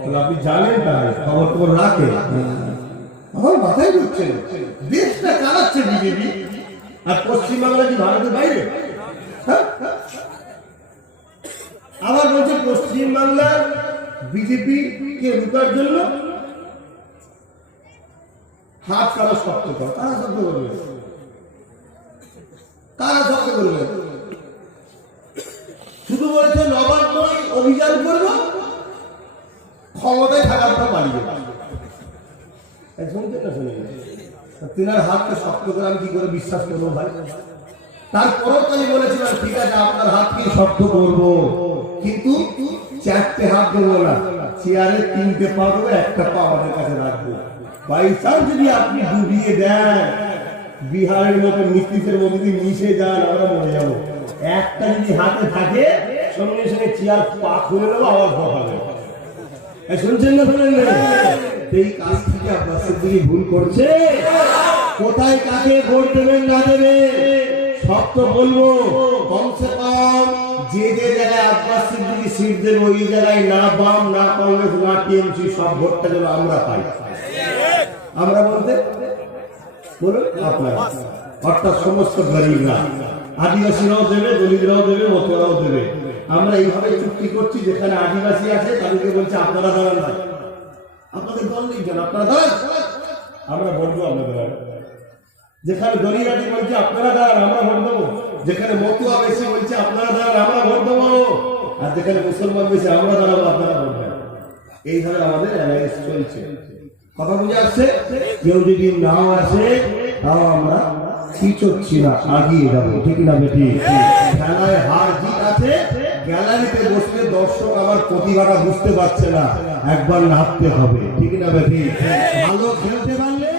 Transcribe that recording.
তাহলে আপনি জানেন তাই খবর খবর রাখে। আমার মাথায় ঢুকছে। দেশটা চালাচ্ছে বিজেপি। আর পশ্চিমবাংলা কি ভারতের বাইরে? হ্যাঁ? আবার বলছে পশ্চিমবাংলার বিজেপি কে রুকার জন্য হাত কারা শক্ত কর। কারা শক্ত করবে? কারা শক্ত করবে শুধু বলেছে অভিযান করব? ক্ষমতায় শুনছেন না তিনার হাতকে শক্ত করে আমি কি করে বিশ্বাস করব ভাই? বলেছিলাম, ঠিক আছে, আপনার হাতকে শক্ত করব। কিন্তু চারটে হাত দেবো না, চেয়ারে তিনটে পা দেবো, একটা পা আমাদের কাছে রাখব। বাই চান্স যদি আপনি ডুবিয়ে দেন, বিহারের মতো নীতিশের মধ্যে মিশে যান, আমরা মরে যাব। একটা যদি হাতে থাকে সঙ্গে সঙ্গে চেয়ার পা খুলে বসাবে শুনছেন না শুনেন না এই কাজ থেকে সিদ্দিকি ভুল করছে। কোথায় কাকে ভোট দেবেন না দেবে সব তো বলব। কমসে কম যে যে জায়গায় সিট দেবে, ওই জায়গায় না বাম, না কংগ্রেস, না টিএমসি, সব ভোটটা আমরা পাই। আমরা বলতে বলুন আপনারা। অর্থাৎ সমস্ত গরিবরা। আদিবাসীরাও দেবে, দলিতরাও দেবে মতুয়ারাও দেবে। আমরা এইভাবে চুক্তি করছি, যেখানে আদিবাসী আছে, তাদেরকে বলছে, আপনারা দাঁড়ান না আপনাদের দল নেই কেন? আপনারা দাঁড়ান। আমরা দেবো আপনাদের। যেখানে দলিরাটি বলছে, আপনারা দাঁড়ান, আমরা ভোট দেবো। যেখানে মতুয়া বেশি, বলছে, আপনারা দাঁড়ান, আমরা ভোট দেবো। আর যেখানে মুসলমান বেশি, আমরা দাঁড়াবো, আপনারা ভোট দেন। এইভাবে আমাদের অ্যালায়েন্স চলছে। কথা বুঝে আসছে? কেউ যদি নাও আসে, তাও আমরা পিছোচ্ছি না, আগিয়ে যাব। ঠিক না বেটি খেলায় হার জিত আছে গ্যালারিতে বসলে দর্শক আমার প্রতিভাটা বুঝতে পারছে না। একবার নাচতে হবে। ঠিক না ভালো ভালো খেলে